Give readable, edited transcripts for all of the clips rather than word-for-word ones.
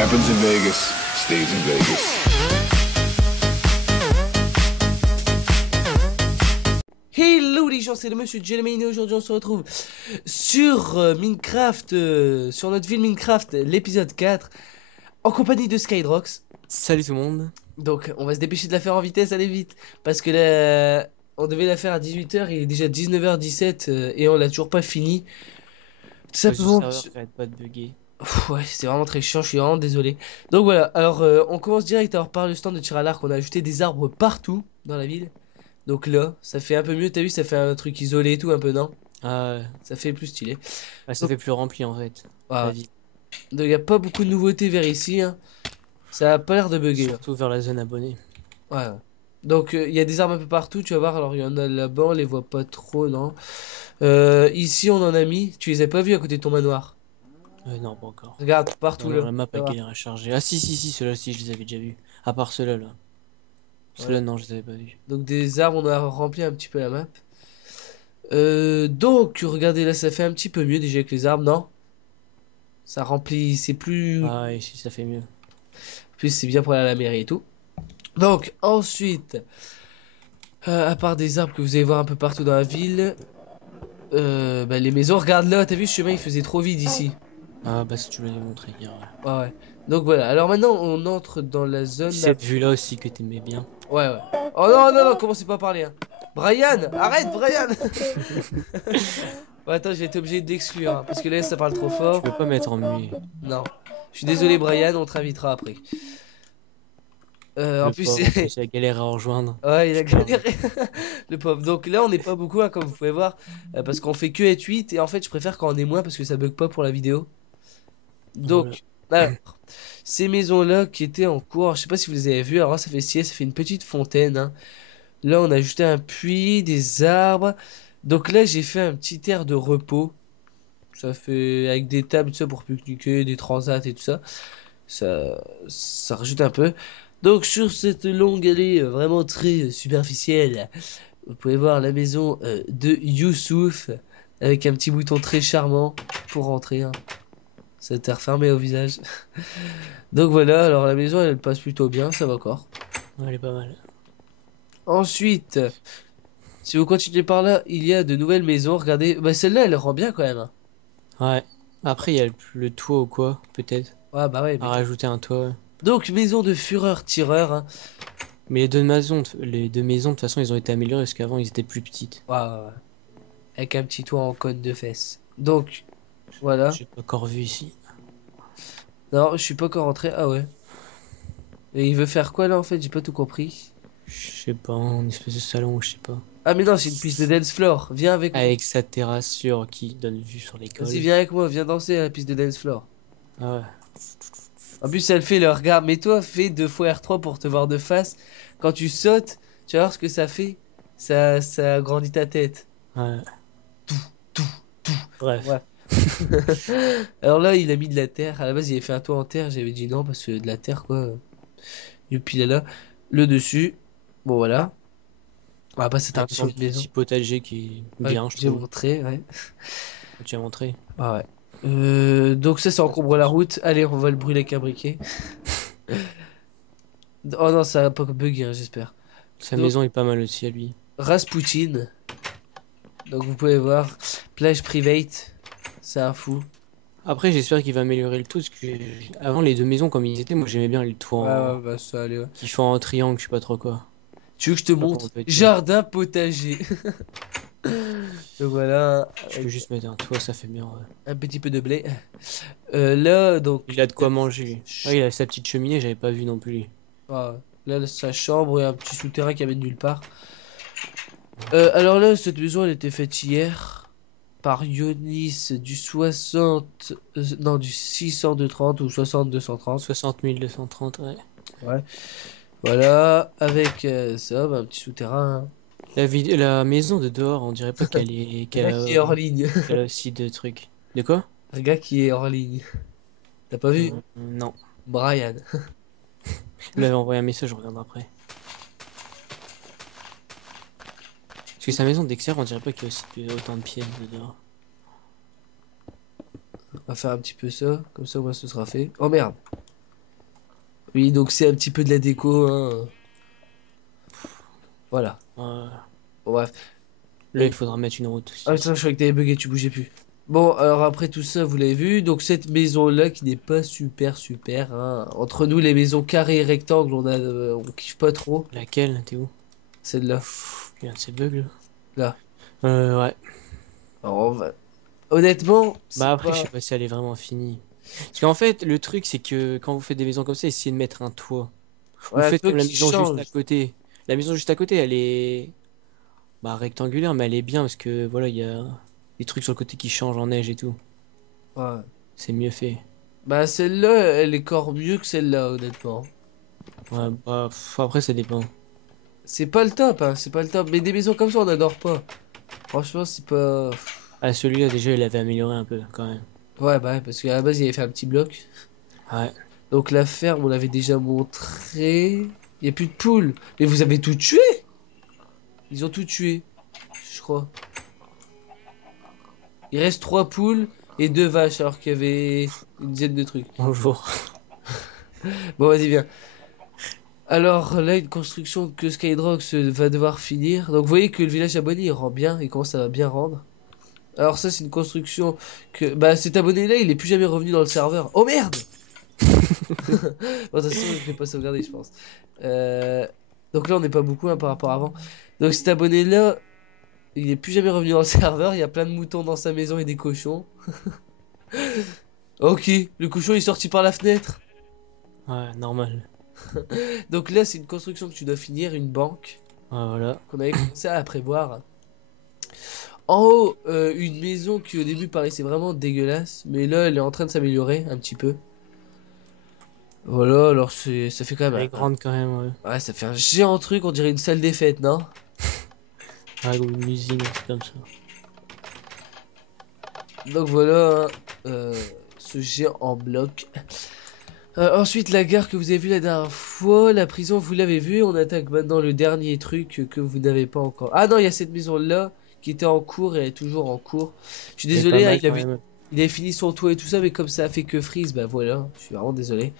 happens in Vegas stays in Vegas. Hello les gens, c'est le monsieur Jelmaine et aujourd'hui on se retrouve sur Minecraft, sur notre ville Minecraft, l'épisode 4, en compagnie de Skydrox. Salut tout le monde. Donc on va se dépêcher de la faire en vitesse, allez vite, parce que là, on devait la faire à 18 h, il est déjà 19 h 17 et on l'a toujours pas fini. Tout Cause du simplement... serveur qui arrête pas de bugger. Ouais, c'est vraiment très chiant, je suis vraiment désolé. Donc voilà, alors on commence direct alors par le stand de tir à l'arc, on a ajouté des arbres partout dans la ville. Donc là, ça fait un peu mieux, t'as vu, ça fait un truc isolé et tout, un peu, non? Ah ouais. Ça fait plus stylé. Ouais, ça Donc, fait plus rempli en fait. voilà. La ville. Donc il a pas beaucoup de nouveautés vers ici, hein. Ça a pas l'air de bugger. Surtout vers la zone abonnée. Ouais, ouais. Donc il y a des armes un peu partout, tu vas voir. Alors il y en a là-bas, on les voit pas trop, non? Ici on en a mis. Tu les as pas vus à côté de ton manoir? Non, pas encore. Regarde, partout Non, là. non, la map Tu vas a voir. galère à charger. Ah si, ceux-là ci je les avais déjà vus. À part ceux-là là. Ceux-là Ouais. non, je les avais pas vus. Donc des arbres, on a rempli un petit peu la map. Donc regardez là, ça fait un petit peu mieux déjà avec les arbres, non? Ça remplit, c'est plus... Ah ici ça fait mieux. Plus c'est bien pour aller à la mairie et tout. Donc ensuite, à part des arbres que vous allez voir un peu partout dans la ville, bah, les maisons, regarde là, t'as vu ce chemin il faisait trop vide ici. Ah bah ça tu me l'avais montré hier. Ouais. Ouais, ouais. Donc voilà, alors maintenant on entre dans la zone là. Cette vue là aussi que t'aimais bien. Ouais, ouais. Oh non, non, non, commencez pas à parler, hein. Brian, arrête Brian. Ouais, attends, j'ai été obligé d'exclure, hein, parce que là ça parle trop Tu fort. peux pas mettre en muet. Non. Je suis désolé Brian, on te réinvitera après. En Le plus pauvre, en c'est... plus il a galéré à rejoindre. Ouais, il a Pardon. galéré. Le pauvre. Donc là, on n'est pas beaucoup, hein, comme vous pouvez voir, parce qu'on fait que être 8 et en fait, je préfère quand on est moins parce que ça bug pas pour la vidéo. Voilà. Donc, alors, ces maisons-là qui étaient en cours, je sais pas si vous les avez vues, alors là, ça fait stylé, ça fait une petite fontaine, hein. Là, on a ajouté un puits, des arbres. Donc là, j'ai fait un petit air de repos. Ça fait avec des tables, tout ça, pour pique-niquer, des transats et tout ça. Ça rajoute un peu. Donc sur cette longue allée vraiment très superficielle, vous pouvez voir la maison de Youssouf avec un petit bouton très charmant pour rentrer, hein. Ça t'est refermé au visage. Donc voilà, alors la maison elle passe plutôt bien, ça va encore. Ouais, elle est pas mal. Ensuite, si vous continuez par là, il y a de nouvelles maisons. Regardez, bah celle-là elle rend bien quand même, hein. Ouais. Après il y a le toit ou quoi, peut-être. Ouais, bah ouais, À mais... rajouter un toit. Ouais. Donc maison de fureur-tireur, hein. Mais les deux maisons, de toute façon, ils ont été améliorées parce qu'avant, ils étaient plus petites. Ouais, ouais, ouais. Avec un petit toit en cône de fesses. Donc, voilà. J'ai pas encore vu ici. Non, je suis pas encore rentré. Ah ouais. Et il veut faire quoi là en fait? J'ai pas tout compris. Je sais pas, un espèce de salon, je sais pas. Ah mais non, c'est une piste de dance floor. Viens avec moi. Avec sa terrasse sur qui donne vue sur l'école. Vas-y, viens avec moi. Viens danser à la piste de dance floor. Ah ouais. En plus, elle fait le regard. Mais toi, fais 2 fois R3 pour te voir de face. Quand tu sautes, tu vas voir ce que ça fait. Ça agrandit ta tête. Ouais. Bref. Ouais. Alors là, il a mis de la terre. À la base, il avait fait un toit en terre. J'avais dit non parce que de la terre quoi. Youpi là là. Le dessus. Bon voilà. On va pas Avec s'attarder sur son une maison. petit potager qui est Ouais, bien, je j'ai trouve. montré, ouais. Tu as montré. Ah ouais. Donc ça encombre la route. Allez, on va le brûler avec un briquet. Oh non, ça va pas bugger, hein, j'espère. Sa Donc, maison est pas mal aussi à lui. Rasputin. Donc vous pouvez voir. Plage private. C'est un fou. Après, j'espère qu'il va améliorer le tout parce que avant les deux maisons comme ils étaient, moi j'aimais bien les toits Ouais, ouais, en... bah ça, allez, ouais. qui font en triangle, je sais pas trop quoi. Tu veux que je te Je sais pas comment montre? on peut dire. Jardin potager. Donc voilà, Je peux juste mettre un toit, ça fait bien. Ouais. un petit peu de blé. Là, donc... Il a de quoi manger. Ah, il a sa petite cheminée, j'avais pas vu non plus. Ah, là, sa chambre et un petit souterrain qui amène nulle part. Alors là, cette maison, elle était faite hier par Yonis du 60... non, du 630 ou 6230. 60 230, ouais. Ouais. Voilà, avec ça, bah, un petit souterrain, hein. La maison de dehors, on dirait pas qu'elle est Un gars qui est hors ligne. qu'elle a aussi de trucs. De quoi? Un gars qui est hors ligne. T'as pas vu? Non. Brian. Il m'avait envoyé un message, je regarde après. Parce que sa maison d'extérieur, on dirait pas qu'il y a aussi autant de pièces de dehors. On va faire un petit peu ça, comme ça, moi, ce sera fait. Oh merde. Oui, donc c'est un petit peu de la déco, hein. Voilà. Euh, Bon, bref. Là, il faudra mettre une route Ah aussi. putain, je croyais que t'avais bugué, tu bougeais plus. Bon, alors après tout ça, vous l'avez vu. Donc cette maison-là qui n'est pas super super, hein. Entre nous, les maisons carrées et rectangles, on kiffe pas trop. Laquelle? T'es où? Celle-là, Il y a de ces bugs là. là. Ouais. Alors, honnêtement, Bah c'est après, je pas... sais pas si elle est vraiment finie. Parce qu'en fait, le truc, c'est que quand vous faites des maisons comme ça, essayez de mettre un toit. Ou Ouais, un faites truc comme la qui maison juste à change. côté. La maison juste à côté, elle est bah, rectangulaire, mais elle est bien parce que voilà, il y a des trucs sur le côté qui changent en neige et tout. Ouais. C'est mieux fait. Bah celle-là, elle est encore mieux que celle-là, honnêtement. Ouais, Enfin, bah, après, ça dépend. c'est pas le top, hein, c'est pas le top. Mais des maisons comme ça, on n'adore pas. Franchement, c'est pas... Ah, celui-là, déjà, il avait amélioré un peu quand même. Ouais, bah ouais, parce qu'à la base, il avait fait un petit bloc. Ouais. Donc la ferme, on l'avait déjà montré. Il n'y a plus de poules. Mais vous avez tout tué? Ils ont tout tué, je crois. Il reste 3 poules et 2 vaches, alors qu'il y avait une dizaine de trucs. Bonjour. Bon, vas-y, viens. Alors là, une construction que Skydrox va devoir finir. Donc vous voyez que le village abonné, il rend bien, il commence à bien rendre. Alors ça, c'est une construction que... Bah cet abonné-là, il est plus jamais revenu dans le serveur. Oh merde! Bon, de toute façon, je vais pas sauvegarder, je pense. Euh, Donc là, on n'est pas beaucoup hein, par rapport à avant. Donc cet abonné-là, il est plus jamais revenu dans le serveur. Il y a plein de moutons dans sa maison et des cochons. Ok, le cochon est sorti par la fenêtre. Ouais, normal. Donc là, c'est une construction que tu dois finir, une banque Ouais, voilà. qu'on avait commencé à prévoir. En haut, une maison qui au début paraissait vraiment dégueulasse, mais là, elle est en train de s'améliorer un petit peu. Voilà, alors ça fait quand Elle même est grande quand même, ouais. ouais, ça fait un géant truc, on dirait une salle des fêtes, non? Ouais, ou une usine, c'est comme ça. Donc voilà, hein, ce géant en bloc. Ensuite, la gare que vous avez vue la dernière fois, la prison, vous l'avez vue. On attaque maintenant le dernier truc que vous n'avez pas encore. Ah non, il y a cette maison-là qui était en cours et elle est toujours en cours. Je suis Elle est pas désolé, hein, mal quand même. il avait fini son toit et tout ça, mais comme ça a fait que freeze, bah voilà, je suis vraiment désolé.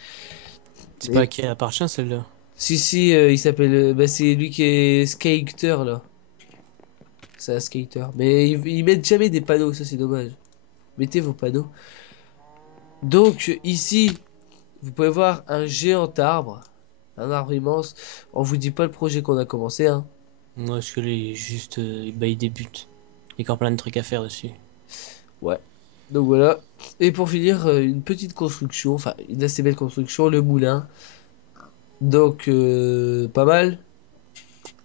C'est pas Mais à qui elle appartient celle-là. si, si, il s'appelle, bah c'est lui qui est skater là. C'est un skater. Mais ils mettent jamais des panneaux, ça c'est dommage. Mettez vos panneaux. Donc ici, vous pouvez voir un géant arbre. Un arbre immense. On vous dit pas le projet qu'on a commencé, hein. Ouais, parce que là, il est juste. Bah, il débute. Il y a encore plein de trucs à faire dessus. Ouais. Donc voilà. Et pour finir, une petite construction, enfin une assez belle construction, le moulin. Donc pas mal.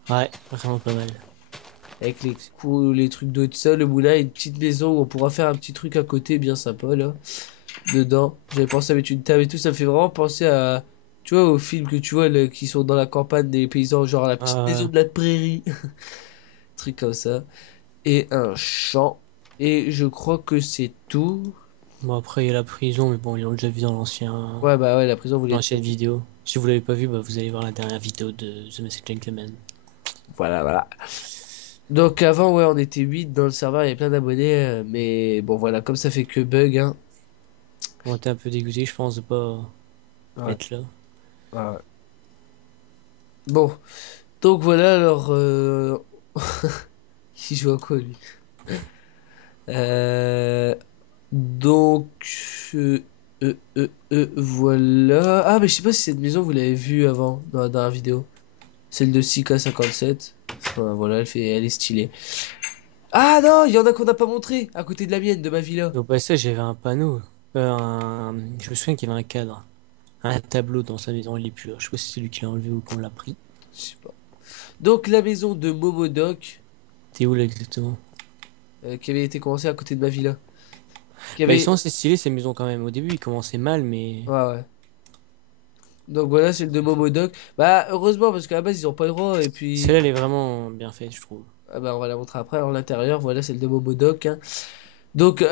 Ouais, vraiment pas mal. Avec les trucs d'eau et tout ça, le moulin et une petite maison où on pourra faire un petit truc à côté bien sympa là. Dedans. J'avais pensé à mettre une table et tout, ça me fait vraiment penser à, tu vois, aux films que tu vois là, qui sont dans la campagne des paysans, genre la petite maison Ah, de la prairie, truc comme ça. Et un champ. Et je crois que c'est tout. bon, après, il y a la prison, mais bon, ils l'ont déjà vu dans Ouais, bah ouais, la prison voulait. l'ancienne vidéo. Si vous l'avez pas vu, bah, vous allez voir la dernière vidéo de The Message Gentleman. Voilà, voilà. Donc avant, ouais, on était 8 dans le serveur, il y avait plein d'abonnés, mais bon, voilà, comme ça fait que bug, hein. On était un peu dégoûté, je pense, de pas Ouais, être là. ouais. Bon, donc voilà, alors, il joue à quoi lui? Euh, Donc, voilà. Ah, mais je sais pas si cette maison vous l'avez vue avant dans la vidéo. Celle de 6K57. Enfin, voilà, elle est stylée. Ah non, il y en a qu'on n'a pas montré à côté de la mienne, de ma villa. Et au passage, j'avais un panneau. Je me souviens qu'il y avait un cadre. Un tableau dans sa maison, il est plus là. Je sais pas si c'est lui qui l'a enlevé ou qu'on l'a pris. Je sais pas. Donc, la maison de Momodoc, T'es où là exactement? qui avait été commencée à côté de ma villa. Qui Bah, ils avait. sont assez stylés ces maisons quand même. Au début, ils commençaient mal, mais. Ouais, ouais. Donc voilà, celle de Momodoc. Bah, heureusement, parce qu'à la base, ils ont pas le droit. Et puis. Celle-là, elle est vraiment bien faite, je trouve. Ah bah, on va la montrer après. En l'intérieur, voilà, celle de Momodoc, hein. Donc,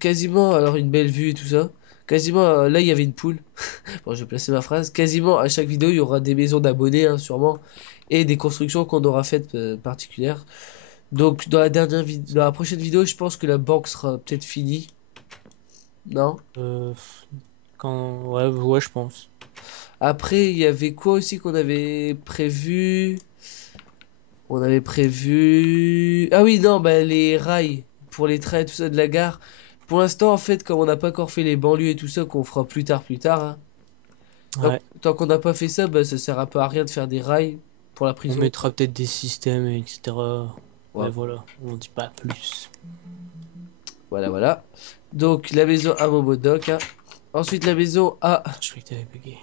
quasiment, alors une belle vue et tout ça. Quasiment, là, il y avait une poule. Bon, je vais placer ma phrase. Quasiment, à chaque vidéo, il y aura des maisons d'abonnés, hein, sûrement. Et des constructions qu'on aura faites particulières. Donc, dans la prochaine vidéo, je pense que la banque sera peut-être finie. Non? Euh, quand... Ouais, ouais, je pense. Après, il y avait quoi aussi qu'on avait prévu? On avait prévu... Ah oui, non, bah les rails pour les trains et tout ça de la gare. Pour l'instant, en fait, comme on n'a pas encore fait les banlieues et tout ça, qu'on fera plus tard, hein. Ouais. Tant qu'on n'a pas fait ça, bah ça sert un peu à rien de faire des rails pour la On prison. mettra peut-être des systèmes, etc. Ouais, Ouais, voilà. On n'en dit pas plus. voilà, voilà. Donc, la maison à Momodoc, hein. Ensuite, la maison à Je croyais que t'avais bugué.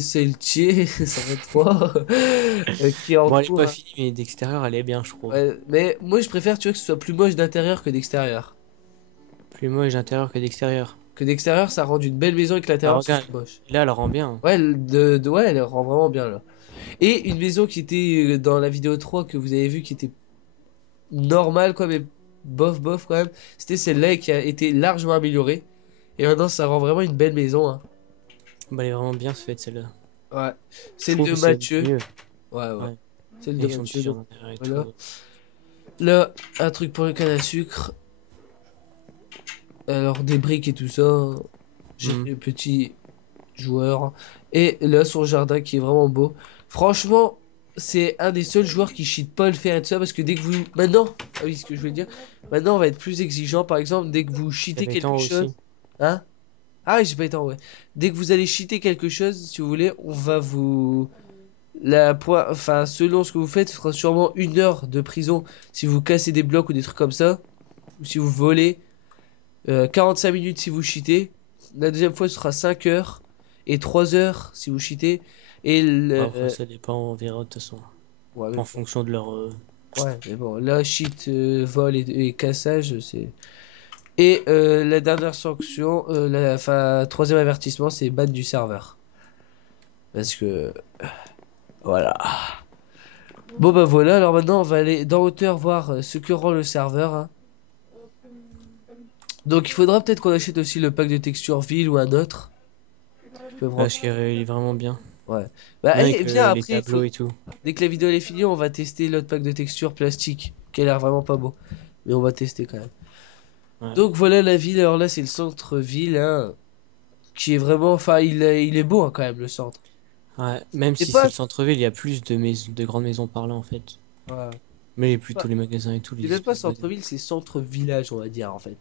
Seltier, ça va être froid, qui est en Bon, elle est cours, pas hein. finie, mais d'extérieur, elle est bien, je trouve. Ouais, mais moi, je préfère, tu vois, que ce soit plus moche d'intérieur que d'extérieur. Plus moche d'intérieur que d'extérieur. Que d'extérieur, ça rend une belle maison et que Alors l'intérieur, regarde, c'est moche. là, elle rend bien. Ouais, ouais, elle rend vraiment bien, là. Et une maison qui était dans la vidéo 3 que vous avez vu qui était normale, quoi, mais bof, bof, quand même. C'était celle-là et qui a été largement améliorée. Et maintenant, ça rend vraiment une belle maison, hein. Bah, elle est vraiment bien faite, celle-là. Ouais. Je Celle trouve de que c'est Mathieu. mieux. Ouais, ouais. Ouais. Celle de Et son Mathieu, petit donc, intérieur et voilà. tout. Là, un truc pour le canne à sucre. Alors, des briques et tout ça. J'ai Hmm. le petit joueur. Et là, son jardin qui est vraiment beau. Franchement, c'est un des seuls joueurs qui cheat pas le faire et tout ça. Parce que dès que vous. Maintenant, ah oui, ce que je voulais dire. Maintenant, on va être plus exigeant. Par exemple, dès que vous cheatez T'avais quelque temps chose. aussi. Hein? Ah oui, j'ai pas été en vrai. Dès que vous allez cheater quelque chose, si vous voulez, on va vous. Enfin, selon ce que vous faites, ce sera sûrement 1 heure de prison si vous cassez des blocs ou des trucs comme ça. Ou si vous volez. 45 minutes si vous cheatez. La deuxième fois, ce sera 5 heures. Et 3 heures si vous cheatez. Et Bah, enfin, ça dépend, on verra de toute façon. ouais, mais En bon. fonction de leur. Ouais, mais bon, là, cheat, vol et cassage, c'est. Et la dernière sanction, enfin, troisième avertissement, c'est ban du serveur. Parce que. Voilà. Bon, bah voilà, alors maintenant, on va aller dans hauteur voir ce que rend le serveur, hein. Donc, il faudra peut-être qu'on achète aussi le pack de texture ville ou un autre. Ils peuvent Parce rentrer. qu'il est vraiment bien. Ouais. Bah, Même allez, avec viens, les après, tableaux et tout. dès que la vidéo elle est finie, on va tester l'autre pack de texture plastique, qui a l'air vraiment pas beau. Mais on va tester quand même. Ouais. Donc voilà la ville, alors là c'est le centre-ville, hein, qui est vraiment... Enfin, il est beau hein, quand même, le centre. Ouais. Même C'est si c'est pas... le centre-ville, il y a plus de maisons, de grandes maisons par là en fait. Ouais. Mais Pas- plutôt les magasins et tout, C'est les même pas espèces de. centre-ville, c'est centre-village, on va dire, en fait.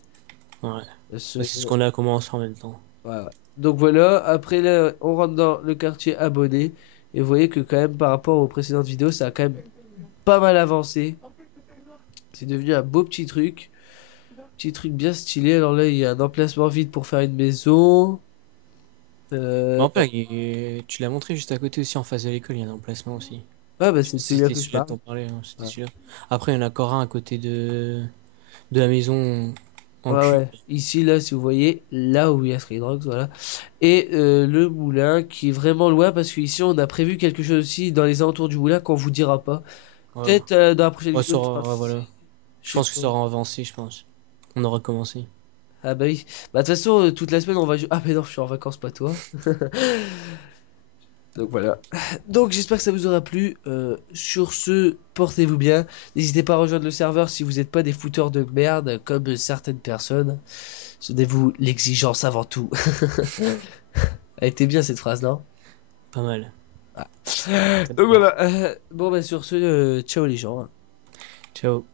Ouais. Ce- Bah, c'est ce qu'on a commencé en même temps. Ouais, ouais. Donc voilà, après là, on rentre dans le quartier abonné, et vous voyez que quand même, par rapport aux précédentes vidéos, ça a quand même pas mal avancé. C'est devenu un beau petit truc. Petit truc bien stylé. Alors là, il y a un emplacement vide pour faire une maison. Mon Ouais, père, tu l'as montré juste à côté aussi en face de l'école, il y a un emplacement aussi. bah Je sais c'est pas si celui-là c'était que je celui-là parle. dont on parlait, hein, c'était Ouais. celui-là. Après, il y en a encore un à côté de la maison en Ouais, cube. ouais. Ici, là, si vous voyez, là où il y a Skydrogs, voilà. Et le moulin qui est vraiment loin parce qu'ici, on a prévu quelque chose aussi dans les alentours du moulin qu'on vous dira pas. Ouais. Peut-être dans la prochaine Ouais, vidéo, on sera ouais, voilà. je Je sais pense que pas. ça aura avancé, je pense. On aura commencé. Ah bah oui. Bah de toute façon, toute la semaine, on va jouer. Ah mais non, je suis en vacances, pas toi. Donc voilà. Donc j'espère que ça vous aura plu. Sur ce, portez-vous bien. N'hésitez pas à rejoindre le serveur si vous n'êtes pas des fouteurs de merde comme certaines personnes. Donnez-vous l'exigence avant tout. Elle était bien cette phrase, non? Pas mal. Ah. Très Donc bien. voilà. Bon bah sur ce, ciao les gens. Ciao.